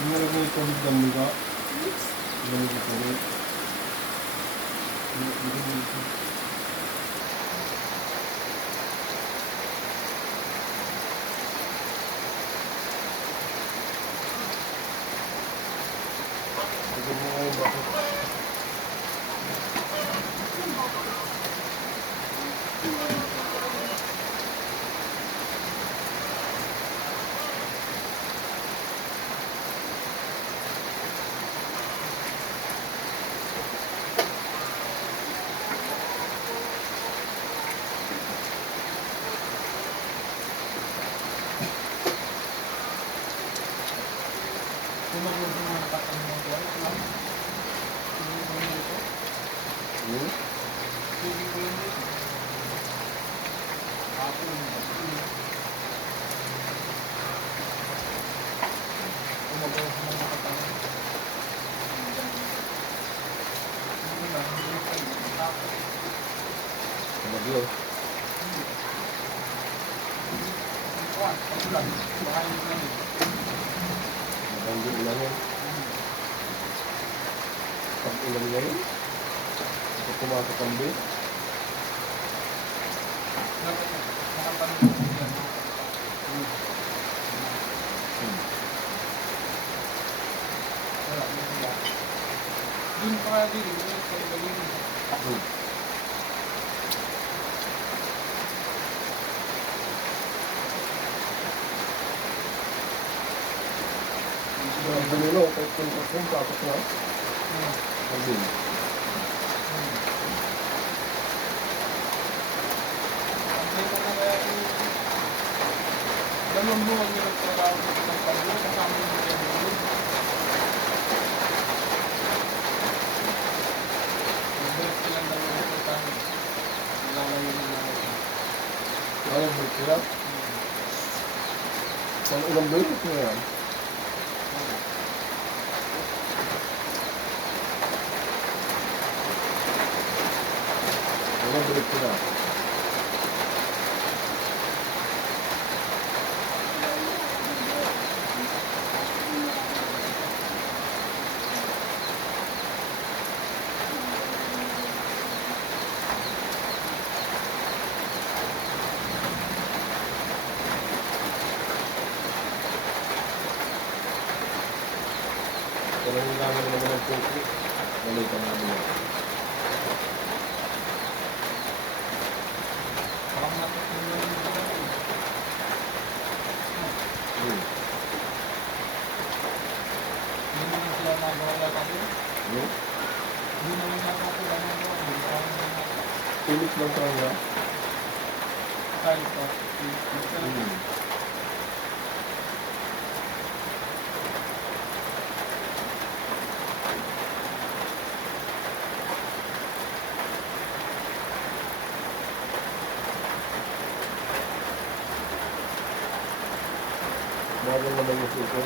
Nilalagay yung tubig ng mga. Nilalagay yung tubig. Magandang ulan yan. Pag-ulan ngayon, ito pumasok ang bin. Dun pa kaya dito, sa ilalim. Ang binilo, kahit 10% tapos na. Ang bin. Dalawang buwan nyo nagtrabaho ng pagbuo, kasama nyo yung pagbuo. Nag-break silang dalawang pagkano. Nilalayo nila. Kaya break sila. Ang ilang break na yan. Ilang break sila. Kung namin naman ang puso, balikan namin yan. Parang natutulungan nyo na lang. Hindi naman sila nagawa yata doon. Hindi naman nagawa sila nagawa. Pilit lang tayo nga. Kahit pa. Bago naman yung suko.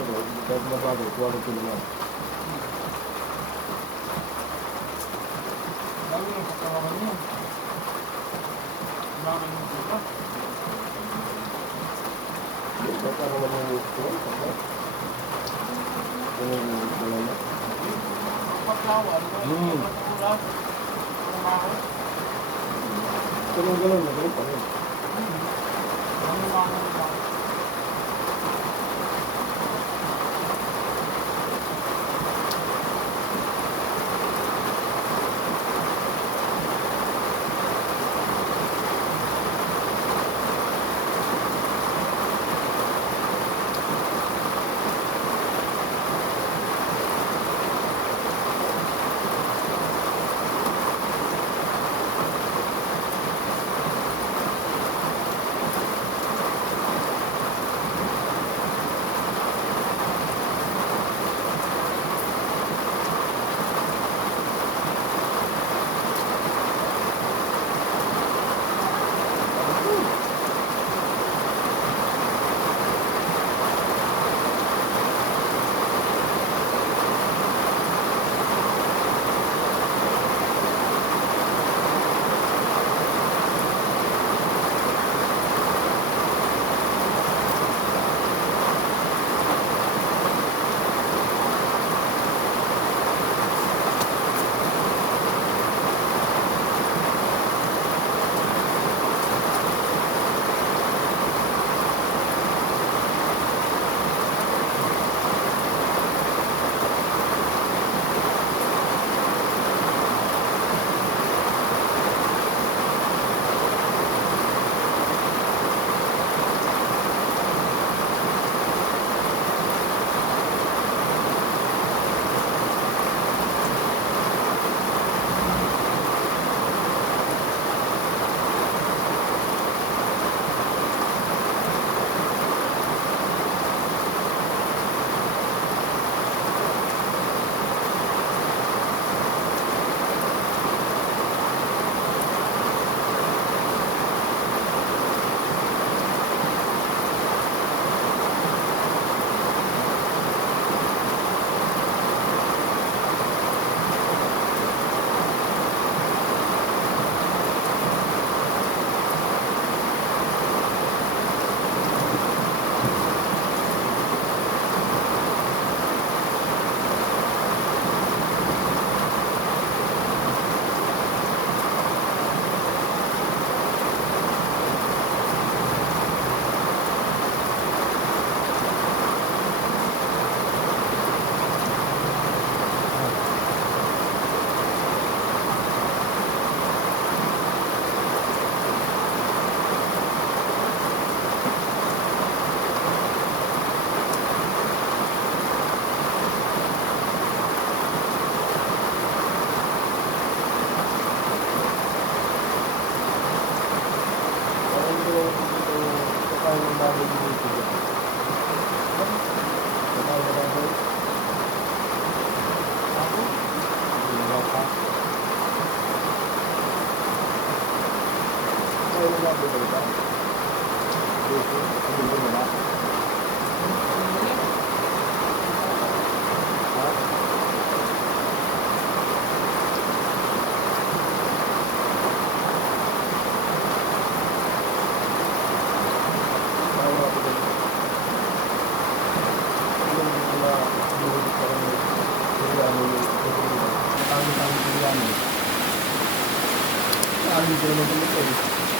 Pero, kahit mabago, quality naman. Bago yung pagkakaman nyo. Bago yung suko. Baka naman yung suko. Ano yung balay na? Pagkawa, ano ba? Pagkakulang. Pagkakulang. Ganun-ganun, ganun pa rin. Ano ba? Ano na ba ba? Ano ba na? Ano